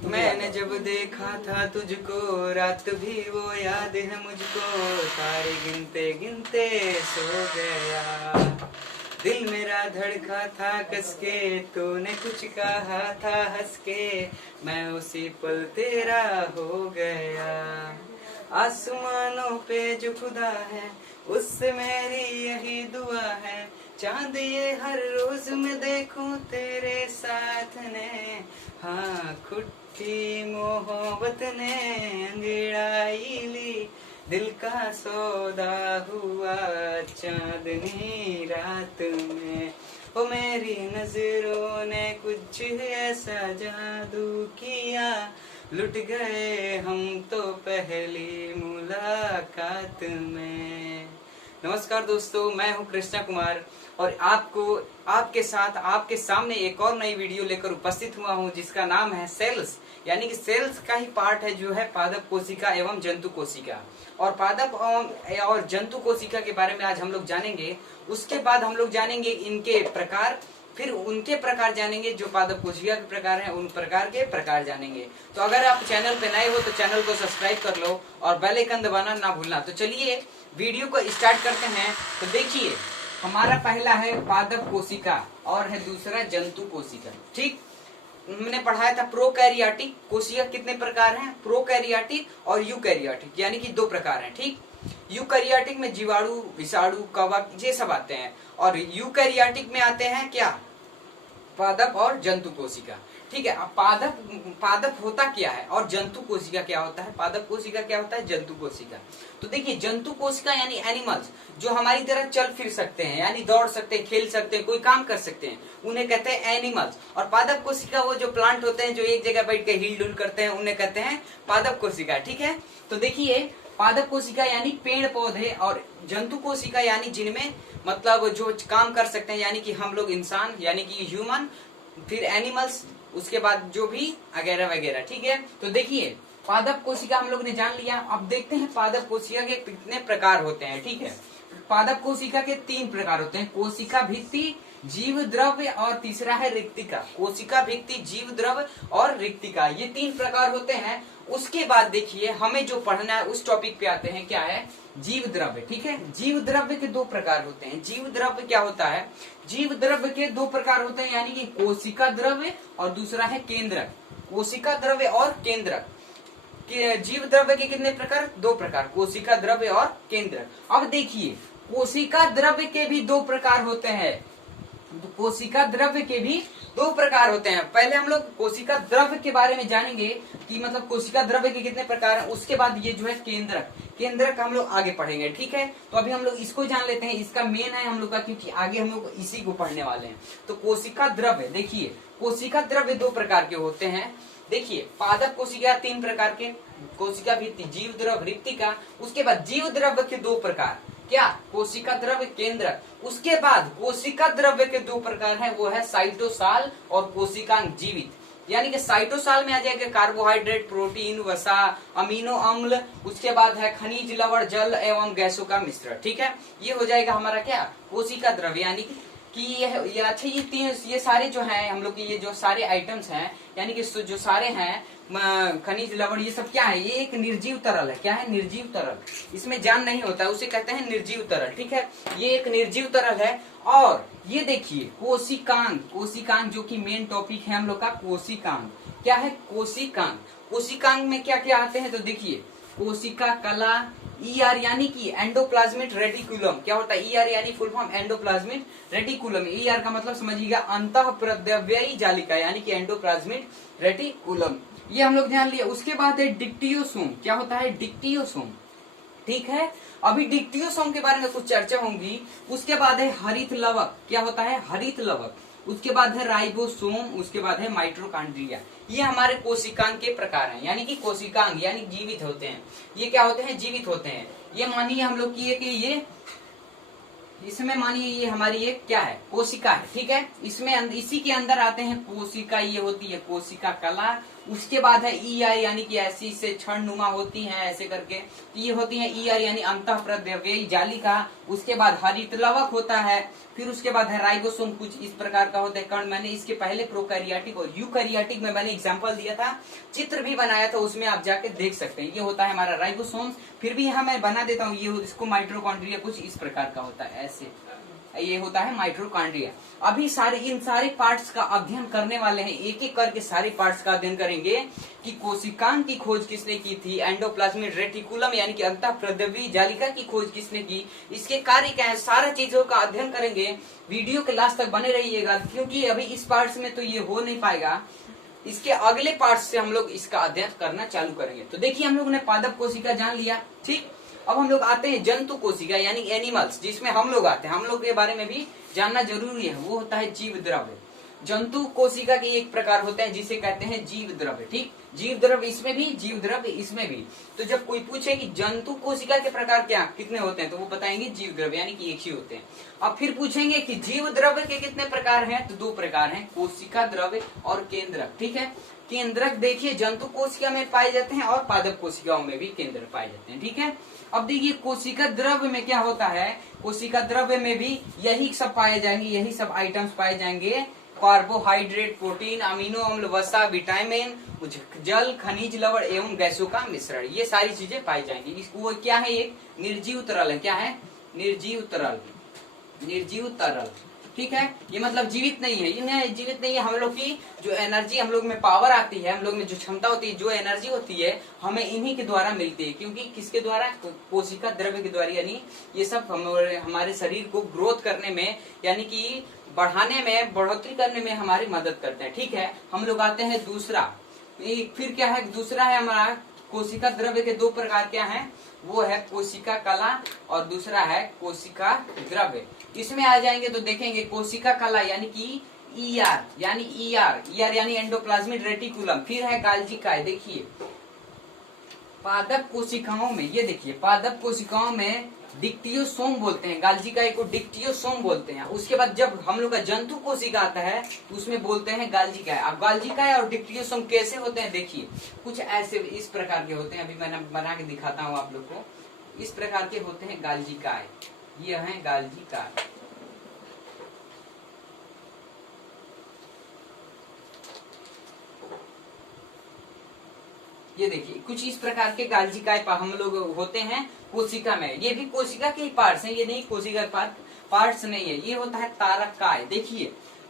मैंने जब देखा था तुझको रात भी वो याद है मुझको, तारे गिनते गिनते सो गया। दिल मेरा धड़का था कसके, तूने कुछ कहा था हंस के, मैं उसी पल तेरा हो गया। आसमानों पे जो खुदा है उससे मेरी यही दुआ है, चांद ये हर रोज मैं देखूं तेरे साथ ने। हाँ खुट्टी मोहब्बत ने अंगड़ाई ली, दिल का सौदा हुआ चांदनी रात में। ओ मेरी नजरों ने कुछ ऐसा जादू किया, लुट गए हम तो पहली मुलाकात में। नमस्कार दोस्तों, मैं हूं कृष्णा कुमार और आपके साथ आपके सामने एक और नई वीडियो लेकर उपस्थित हुआ हूं, जिसका नाम है सेल्स। यानी कि सेल्स का ही पार्ट है जो है पादप कोशिका एवं जंतु कोशिका। और पादप और जंतु कोशिका के बारे में आज हम लोग जानेंगे। उसके बाद हम लोग जानेंगे इनके प्रकार, फिर उनके प्रकार जानेंगे जो पादप कोशिका के प्रकार हैं, उन प्रकार के प्रकार जानेंगे। तो अगर आप चैनल पे नए हो तो चैनल को सब्सक्राइब कर लो और बेल आइकन दबाना ना भूलना। तो चलिए वीडियो को स्टार्ट करते हैं। तो देखिए, हमारा पहला है पादप कोशिका और है दूसरा जंतु कोशिका। ठीक, हमने पढ़ाया था प्रोकैरियोटिक कोशिका कितने प्रकार हैं, प्रोकैरियोटिक और यूकैरियोटिक, यानी कि दो प्रकार हैं। ठीक, यूकैरियोटिक में जीवाणु, विषाणु, कवक ये सब आते हैं, और यूकैरियोटिक में आते हैं क्या, पादप और जंतु कोशिका। ठीक है, अब पादप होता क्या है और जंतु कोशिका क्या होता है, पादप कोशिका क्या होता है, जंतु कोशिका। तो देखिए, जंतु कोशिका यानी एनिमल्स जो हमारी तरह चल फिर सकते हैं, यानी दौड़ सकते हैं, खेल सकते हैं, कोई काम कर सकते हैं, उन्हें कहते हैं एनिमल्स। और पादप कोशिका वो जो प्लांट होते हैं जो एक जगह बैठ के हिल डुल करते हैं, उन्हें कहते हैं पादप कोशिका। ठीक है, तो देखिए, पादप कोशिका यानी पेड़ पौधे, और जंतु कोशिका यानी जिनमें मतलब जो काम कर सकते हैं, यानी कि हम लोग इंसान यानी कि ह्यूमन, फिर एनिमल्स, उसके बाद जो भी वगैरह वगैरह। ठीक है, तो देखिए पादप कोशिका हम लोग ने जान लिया। अब देखते हैं पादप कोशिका के कितने प्रकार होते हैं। ठीक है, पादप कोशिका के 3 प्रकार होते हैं, कोशिका भित्ति, जीव द्रव्य और तीसरा है रिक्तिका। कोशिका भित्ति, जीव द्रव्य और रिक्तिका, ये 3 प्रकार होते हैं। उसके बाद देखिए, हमें जो पढ़ना है उस टॉपिक पे आते हैं, क्या है, जीव द्रव्य। ठीक है, जीव द्रव्य के 2 प्रकार होते हैं। जीव द्रव्य क्या होता है, जीव द्रव्य के 2 प्रकार होते हैं, यानी कि कोशिका द्रव्य और दूसरा है केंद्रक। कोशिका द्रव्य और केंद्रक। जीव द्रव्य के कितने प्रकार, 2 प्रकार, कोशिका द्रव्य और केंद्रक। अब देखिए, कोशिका द्रव्य के भी 2 प्रकार होते हैं। तो कोशिका द्रव्य के भी 2 प्रकार होते हैं। पहले हम लोग कोशिका द्रव्य के बारे में जानेंगे कि मतलब कोशिका द्रव्य के कितने प्रकार हैं। उसके बाद ये जो है केंद्रक, केंद्रक हम लोग आगे पढ़ेंगे। ठीक है, तो अभी हम लोग इसको जान लेते हैं, इसका मेन है हम लोग का, क्योंकि आगे हम लोग इसी को पढ़ने वाले हैं। तो कोशिका द्रव्य, देखिए कोशिका द्रव्य 2 प्रकार के होते हैं। देखिए, पादप कोशिका 3 प्रकार के, कोशिका भित्ति, जीव द्रव्य, रिक्तिका। उसके बाद जीव द्रव्य के 2 प्रकार, क्या, कोशिका द्रव्य, केंद्रक। उसके बाद कोशिका द्रव्य के 2 प्रकार हैं, वो है साइटोसाल और कोशिकांग जीवित। यानी कि साइटोसाल में आ जाएगा कार्बोहाइड्रेट, प्रोटीन, वसा, अमीनो अम्ल। उसके बाद है खनिज, लवण, जल एवं गैसों का मिश्रण। ठीक है, ये हो जाएगा हमारा क्या, कोशिका द्रव्य। यानी कि ये अच्छा, ये सारे जो हैं हम लोग के, ये जो सारे आइटम्स हैं, यानी कि जो सारे हैं खनिज, लवण, ये सब क्या है, ये एक निर्जीव तरल है। क्या है, निर्जीव तरल। इसमें जान नहीं होता है, उसे कहते हैं निर्जीव तरल। ठीक है, ये एक निर्जीव तरल है। और ये देखिए कोशिकांग, कोशिकांग जो कि मेन टॉपिक है हम लोग का, कोशिकांग। क्या है, कोशिकांग। कोशिकांग में क्या क्या आते हैं, तो देखिए कोशिका कला, ईआर यानी कि एंडोप्लाज्मिक रेटिकुलम। क्या होता है, ईआर यानी full form endoplasmic reticulum. ER का मतलब समझिएगा अंतःप्रद्रव्ययी जालिका, यानी कि एंडोप्लाज्मिक रेटिकुलम। ये हम लोग ध्यान लिया। उसके बाद है डिक्टियोसोम। क्या होता है, डिक्टियोसोम। ठीक है, अभी डिक्टियोसोम के बारे में कुछ चर्चा होंगी। उसके बाद है हरित लवक। क्या होता है, हरित लवक। उसके बाद है राइबोसोम। उसके बाद है माइटोकॉन्ड्रिया। ये हमारे कोशिकांग के प्रकार हैं, यानी कि कोशिकांग यानी जीवित होते हैं। ये क्या होते हैं, जीवित होते हैं। ये मानिए हम लोग की कि ये इसमें मानिए ये हमारी एक क्या है, कोशिका है, ठीक है। इसमें इसी के अंदर आते हैं कोशिका, ये होती है कोशिका कला। उसके बाद है ईआर, यानी कि ऐसी से क्षण नुमा होती हैं ऐसे करके, ये होती है ईआर यानी अंतःप्रद्रव्ययी जालिका। उसके बाद हरितलवक होता है। फिर उसके बाद है राइबोसोम, कुछ इस प्रकार का होता है कण। मैंने इसके पहले प्रोकैरियोटिक और यूकैरियोटिक में मैंने एग्जांपल दिया था, चित्र भी बनाया था, उसमें आप जाके देख सकते हैं। ये होता है हमारा राइबोसोम। फिर भी यहाँ मैं बना देता हूँ, ये इसको माइटोकॉन्ड्रिया कुछ इस प्रकार का होता है ऐसे, ये होता है माइटोकॉन्ड्रिया। अभी इन सारे पार्ट्स का अध्ययन करने वाले हैं, एक एक करके सारे पार्ट्स का अध्ययन करेंगे कि कोशिकांग की खोज किसने की थी, एंडोप्लाज्मिक रेटिकुलम यानी कि अंतःप्रद्रव्यी जालिका की खोज किसने की, इसके कार्य क्या है, सारा चीजों का अध्ययन करेंगे। वीडियो के लास्ट तक बने रहिएगा, क्योंकि अभी इस पार्ट्स में तो ये हो नहीं पाएगा, इसके अगले पार्ट से हम लोग इसका अध्ययन करना चालू करेंगे। तो देखिए हम लोग ने पादप कोशिका जान लिया, ठीक। अब हम लोग आते हैं जंतु कोशिका यानी एनिमल्स, जिसमें हम लोग आते हैं, हम लोग के बारे में भी जानना जरूरी है। वो होता है जीव द्रव्य। जंतु कोशिका के एक प्रकार होते हैं जिसे कहते हैं जीव द्रव्य, ठीक। जीव द्रव्य इसमें भी, जीव द्रव्य इसमें भी। तो जब कोई पूछे कि जंतु कोशिका के प्रकार क्या कितने होते हैं, तो वो बताएंगे जीव द्रव्य यानी कि एक ही होते हैं। अब फिर पूछेंगे कि जीव द्रव्य के कितने प्रकार हैं, तो दो प्रकार हैं, कोशिका द्रव्य और केंद्रक, ठीक है। केंद्रक देखिए जंतु कोशिका में पाए जाते हैं और पादप कोशिकाओं में भी केंद्रक पाए जाते हैं, ठीक है। अब देखिए कोशिका द्रव्य में क्या होता है, कोशिका द्रव्य में भी यही सब पाए जाएंगे, यही सब आइटम्स पाए जाएंगे, कार्बोहाइड्रेट, प्रोटीन, अमीनो अम्ल, वसा, विटामिन, जल, खनिज, लवण एवं गैसों का मिश्रण, ये सारी चीजें पाई जाएंगी। वो क्या है, एक निर्जीव तरल है, क्या है, निर्जीव तरल, निर्जीव तरल, ठीक है। ये मतलब जीवित नहीं है, ये जीवित नहीं है। हम लोग की जो एनर्जी, हम लोग में पावर आती है, हम लोग में जो क्षमता होती है, जो एनर्जी होती है, हमें इन्हीं के द्वारा मिलती है। क्योंकि किसके द्वारा, कोशिका द्रव्य के द्वारा, यानी ये सब हमारे शरीर को ग्रोथ करने में यानी कि बढ़ाने में, बढ़ोतरी करने में हमारी मदद करते हैं, ठीक है। हम लोग आते हैं दूसरा, फिर क्या है, दूसरा है हमारा कोशिका द्रव्य के दो प्रकार क्या है, वो है कोशिका कला और दूसरा है कोशिका द्रव्य। इसमें आ जाएंगे तो देखेंगे कोशिका कला यानी कि ईआर यानी एंडोप्लाज्मिक रेटिकुलम। फिर है गाल्जिकाय, देखिए पादप कोशिकाओं में, ये देखिए पादप कोशिकाओं में डिक्टियोसोम बोलते हैं, गाल्जिकाय को डिक्टियोसोम बोलते हैं। उसके बाद जब हम लोग का जंतु कोशिका आता है तो उसमें बोलते हैं गाल्जिकाय। अब गाल्जिकाय और डिक्टियोसोम कैसे होते हैं, देखिए कुछ ऐसे इस प्रकार के होते हैं, अभी मैंने बना के दिखाता हूँ आप लोग को। इस प्रकार के होते हैं गाल्जिकाय, ये है गाल्जिकाय। ये देखिए कुछ इस प्रकार के गाल्जिकाय हम लोग होते हैं कोशिका में। ये भी कोशिका के ही पार्ट्स हैं, ये नहीं कोशिका पार्ट्स नहीं है। ये होता है तारकाय, देखिए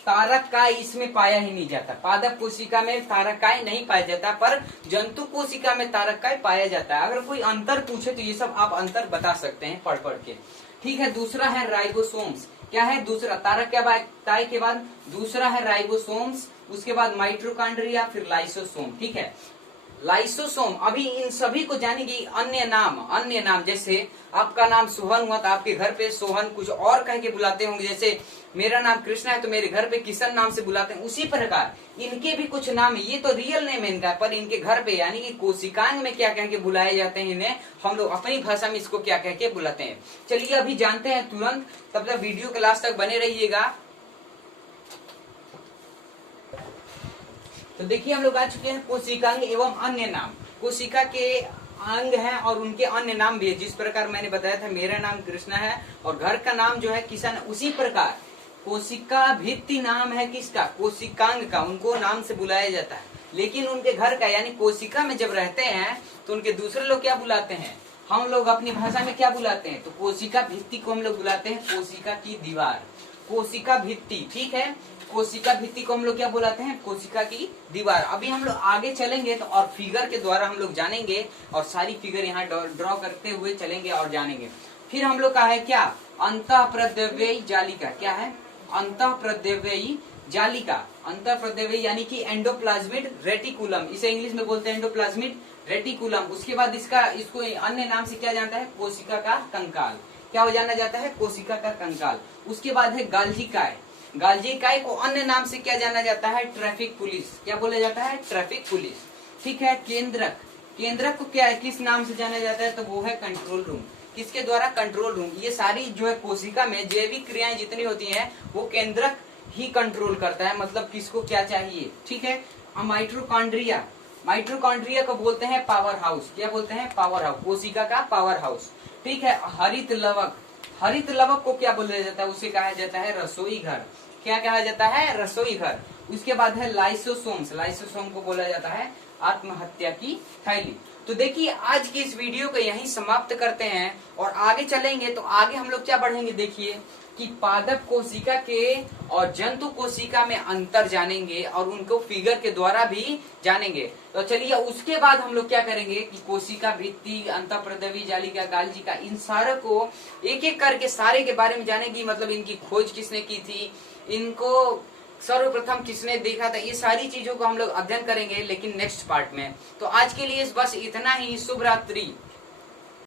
तारकाय इसमें पाया ही नहीं जाता, पादप कोशिका में तारकाय नहीं पाया जाता, पर जंतु कोशिका में तारकाय पाया जाता है। अगर कोई अंतर पूछे तो ये सब आप अंतर बता सकते हैं पढ़ के, ठीक है। दूसरा है राइबोसोम्स, क्या है दूसरा, तारकाय के बाद दूसरा है राइबोसोम्स, उसके बाद माइटोकॉन्ड्रिया, फिर लाइसोसोम, ठीक है। लाइसोसोम, अभी इन सभी को जानेंगे। अन्य नाम जैसे आपका नाम सोहन हुआ तो आपके घर पे सोहन कुछ और कह के बुलाते होंगे, जैसे मेरा नाम कृष्णा है तो मेरे घर पे किशन नाम से बुलाते हैं। उसी प्रकार इनके भी कुछ नाम है, ये तो रियल नेम है इनका, पर इनके घर पे यानी कि कोशिकांग में क्या कह के बुलाए जाते हैं इन्हें, हम लोग अपनी भाषा में इसको क्या कह के बुलाते हैं। चलिए अभी जानते हैं तुरंत, तब तक वीडियो के लास्ट तक बने रहिएगा। तो देखिए हम लोग आ चुके हैं कोशिकांग एवं अन्य नाम। कोशिका के अंग हैं और उनके अन्य नाम भी है। जिस प्रकार मैंने बताया था मेरा नाम कृष्णा है और घर का नाम जो है किशन, उसी प्रकार कोशिका भित्ति नाम है किसका, कोशिकांग का, उनको नाम से बुलाया जाता है। लेकिन उनके घर का यानी कोशिका में जब रहते हैं तो उनके दूसरे लोग क्या बुलाते हैं, हम लोग अपनी भाषा में क्या बुलाते हैं, तो कोशिका भित्ति को हम लोग बुलाते हैं कोशिका की दीवार, कोशिका भित्ति, ठीक है। कोशिका भित्ति को हम लोग क्या बुलाते हैं, कोशिका की दीवार। अभी हम लोग आगे चलेंगे तो और फिगर के द्वारा हम लोग जानेंगे और सारी फिगर यहाँ ड्रॉ करते हुए चलेंगे और जानेंगे। फिर हम लोग का है क्या, अंतःप्रद्रव्ययी जालिका, क्या है अंतःप्रद्रव्ययी जालिका, अंतःप्रद्रव्ययी यानी कि एंडोप्लाज्मिक रेटिकुलम, इसे इंग्लिश में बोलते हैं एंडोप्लाज्मिक रेटिकुलम। उसके बाद इसको अन्य नाम से क्या जानता है, कोशिका का कंकाल, क्या हो जाना जाता है, कोशिका का कंकाल। उसके बाद है गाल्जिकाय, गाल्जिकाय को अन्य नाम से क्या जाना जाता है, ट्रैफिक पुलिस, क्या बोला जाता है, ट्रैफिक पुलिस, ठीक है। केंद्रक, केंद्रक को क्या किस नाम से जाना जाता है, तो वो है कंट्रोल रूम, किसके द्वारा, कंट्रोल रूम। ये सारी जो है कोशिका में जैविक क्रियाएं जितनी होती हैं वो केंद्रक ही कंट्रोल करता है, मतलब किसको क्या चाहिए, ठीक है। माइटोकॉन्ड्रिया, माइटोकॉन्ड्रिया को बोलते हैं पावर हाउस। क्या बोलते हैं, पावर हाउस, कोशिका का पावर हाउस, ठीक है। हरित लवक, हरित लवक को क्या बोला जाता है, उसे कहा जाता है रसोई घर। क्या कहा जाता है, रसोई घर। उसके बाद है लाइसोसोम्स, लाइसोसोम को बोला जाता है आत्महत्या की थैली। तो देखिए आज की इस वीडियो को यहीं समाप्त करते हैं और आगे चलेंगे तो आगे हम लोग क्या बढ़ेंगे, देखिए कि पादप कोशिका के और जंतु कोशिका में अंतर जानेंगे और उनको फिगर के द्वारा भी जानेंगे। तो चलिए उसके बाद हम लोग क्या करेंगे कि कोशिका भित्ति, अंतःप्रदवी जालिका, गालजिका, इन सारे को एक एक करके सारे के बारे में जानेंगे, मतलब इनकी खोज किसने की थी, इनको सर्वप्रथम किसने देखा था, ये सारी चीजों को हम लोग अध्ययन करेंगे लेकिन नेक्स्ट पार्ट में। तो आज के लिए बस इतना ही। शुभ रात्रि।